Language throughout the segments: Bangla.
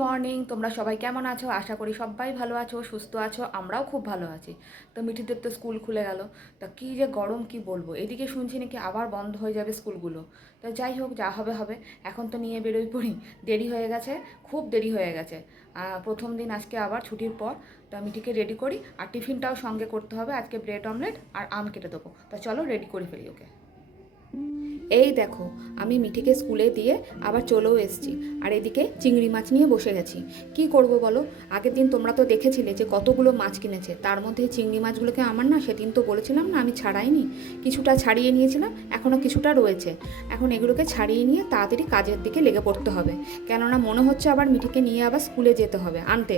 মর্নিং, তোমরা সবাই কেমন আছো? আশা করি সবাই ভালো আছো, সুস্থ আছো। আমরাও খুব ভালো আছি। তো মিঠিদের তো স্কুল খুলে গেল। তা কী যে গরম কি বলবো, এদিকে শুনছি নাকি আবার বন্ধ হয়ে যাবে স্কুলগুলো। তো যাই হোক, যা হবে হবে। এখন তো নিয়ে বেরোই পড়ি, দেরি হয়ে গেছে, খুব দেরি হয়ে গেছে। প্রথম দিন আজকে আবার ছুটির পর। তো মিঠিকে রেডি করি, আর টিফিনটাও সঙ্গে করতে হবে। আজকে ব্রেড অমলেট আর আম কেটে দেবো। তা চলো রেডি করে ফেলি ওকে। এই দেখো, আমি মিঠিকে স্কুলে দিয়ে আবার চলেও এসেছি। আর এদিকে চিংড়ি মাছ নিয়ে বসে গেছি। কি করব বলো? আগের দিন তোমরা তো দেখেছিলে যে কতগুলো মাছ কিনেছে। তার মধ্যে চিংড়ি মাছগুলোকে আমার না, সেদিন তো বলেছিলাম না আমি ছাড়াইনি, কিছুটা ছাড়িয়ে নিয়েছিলাম, এখনও কিছুটা রয়েছে। এখন এগুলোকে ছাড়িয়ে নিয়ে তাড়াতাড়ি কাজের দিকে লেগে পড়তে হবে। কেননা মনে হচ্ছে আবার মিঠিকে নিয়ে আবার স্কুলে যেতে হবে আনতে।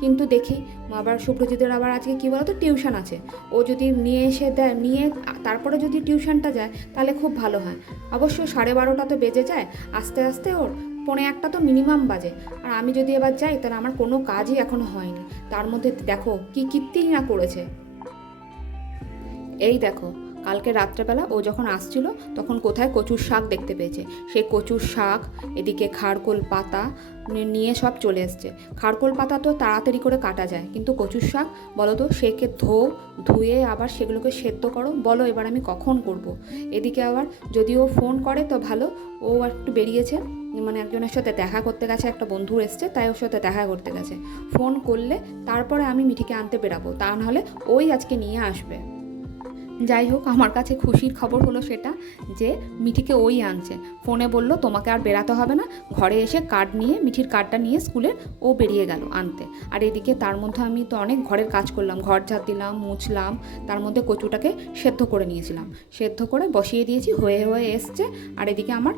কিন্তু দেখি আবার শুভ্রজিতের আবার আজকে কী বলো তো, টিউশন আছে। ও যদি নিয়ে এসে দেয়, নিয়ে তারপরে যদি টিউশনটা যায় তাহলে খুব ভালো হয়। অবশ্য 12:30 তো বেজে যায় আস্তে আস্তে, ওর 1:45 তো মিনিমাম বাজে। আর আমি যদি এবার যাই তাহলে আমার কোনো কাজই এখনও হয়নি। তার মধ্যে দেখো কি কীর্তিই না করেছে। এই দেখো, কালকে রাত্রেবেলা ও যখন আসছিল তখন কোথায় কচুর শাক দেখতে পেয়েছে। সেই কচুর শাক, এদিকে খাড়কোল পাতা নিয়ে সব চলে এসছে। খাড়কোল পাতা তো তাড়াতাড়ি করে কাটা যায়, কিন্তু কচুর শাক বলো তো, সেকে ধুয়ে আবার সেগুলোকে সেদ্ধ করো, বলো এবার আমি কখন করব। এদিকে আবার যদি ও ফোন করে তো ভালো, ও একটু বেরিয়েছে, মানে একজনের সাথে দেখা করতে গেছে, একটা বন্ধু এসছে তাই ওর সাথে দেখা করতে গেছে। ফোন করলে তারপরে আমি মিঠিকে আনতে বেরাবো, তা নাহলে ওই আজকে নিয়ে আসবে। যাই হোক, আমার কাছে খুশির খবর হলো সেটা যে মিঠিকে ওই আনছে। ফোনে বলল তোমাকে আর বেরাতে হবে না, ঘরে এসে কার্ড নিয়ে, মিঠির কার্ডটা নিয়ে স্কুলের ও বেরিয়ে গেল আনতে। আর এদিকে তার মধ্যে আমি তো অনেক ঘরের কাজ করলাম, ঘর ঝাড় দিলাম, মুছলাম, তার মধ্যে কচুটাকে সেদ্ধ করে নিয়েছিলাম, সেদ্ধ করে বসিয়ে দিয়েছি, হয়ে হয়ে এসছে। আর এদিকে আমার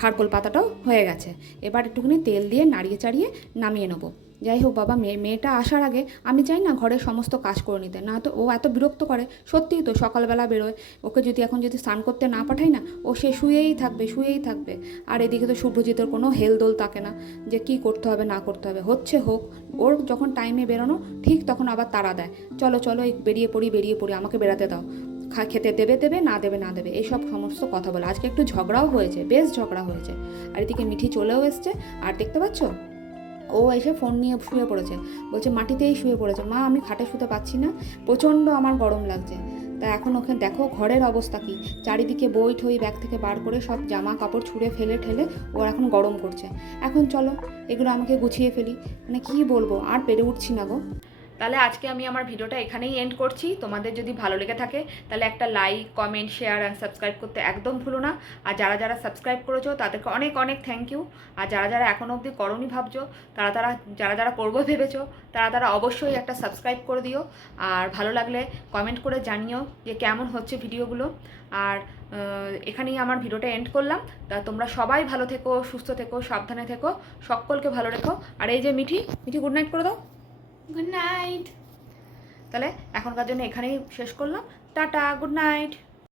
খারকোল পাতাটাও হয়ে গেছে। এবার একটুখানি তেল দিয়ে নাড়িয়ে চাড়িয়ে নামিয়ে নেবো। যাই হোক বাবা, মেয়েটা আসার আগে আমি চাই না ঘরের সমস্ত কাজ করে নিতে, না তো ও এত বিরক্ত করে। সত্যিই তো, সকালবেলা বেরোয়, ওকে যদি এখন স্নান করতে না পাঠাই না, ও সে শুয়েই থাকবে। আর এদিকে তো শুভ্রজিতের কোনো হেলদোল থাকে না যে কি করতে হবে না করতে হবে, হচ্ছে হোক। ওর যখন টাইমে বেরোনো ঠিক তখন আবার তাড়া দেয়, চলো চলো এই বেরিয়ে পড়ি, আমাকে বেরাতে দাও, খেতে দেবে না দেবে, এইসব সমস্ত কথা বলে। আজকে একটু ঝগড়াও হয়েছে, বেশ ঝগড়া হয়েছে। আর এদিকে মিঠি চলেও এসছে। আর দেখতে পাচ্ছ, ও এসে ফোন নিয়ে শুয়ে পড়েছে, বলছে মাটিতেই শুয়ে পড়েছে, মা আমি খাটে শুতে পাচ্ছি না, প্রচণ্ড আমার গরম লাগছে। তা এখন ওকে দেখো ঘরের অবস্থা কি, চারিদিকে বই ঠই ব্যাগ থেকে বার করে সব জামা কাপড় ছুঁড়ে ফেলে ঠেলে ওর এখন গরম করছে। এখন চলো এগুলো আমাকে গুছিয়ে ফেলি, মানে কী বলবো, আর পেরে উঠছি না গো। তাহলে আজকে আমি আমার ভিডিওটা এখানেই এন্ড করছি। তোমাদের যদি ভালো লেগে থাকে তাহলে একটা like, comment, share and subscribe করতে একদম ভুলো না। আর যারা যারা সাবস্ক্রাইব করেছো তাদেরকে অনেক অনেক থ্যাংক ইউ। আর যারা যারা এখনও অবধি করোনি ভাবছো, যারা যারা করবো ভেবেছো, তারা অবশ্যই একটা সাবস্ক্রাইব করে দিও। আর ভালো লাগলে কমেন্ট করে জানিও যে কেমন হচ্ছে ভিডিওগুলো। আর এখানেই আমার ভিডিওটা এন্ড করলাম। তা তোমরা সবাই ভালো থেকো, সুস্থ থেকো, সাবধানে থেকো, সকলকে ভালো রেখো। আর এই যে মিঠি গুড নাইট করে দাও। Good night. তাহলে এখনকার জন্য এখানেই শেষ করলাম। Tata, good night.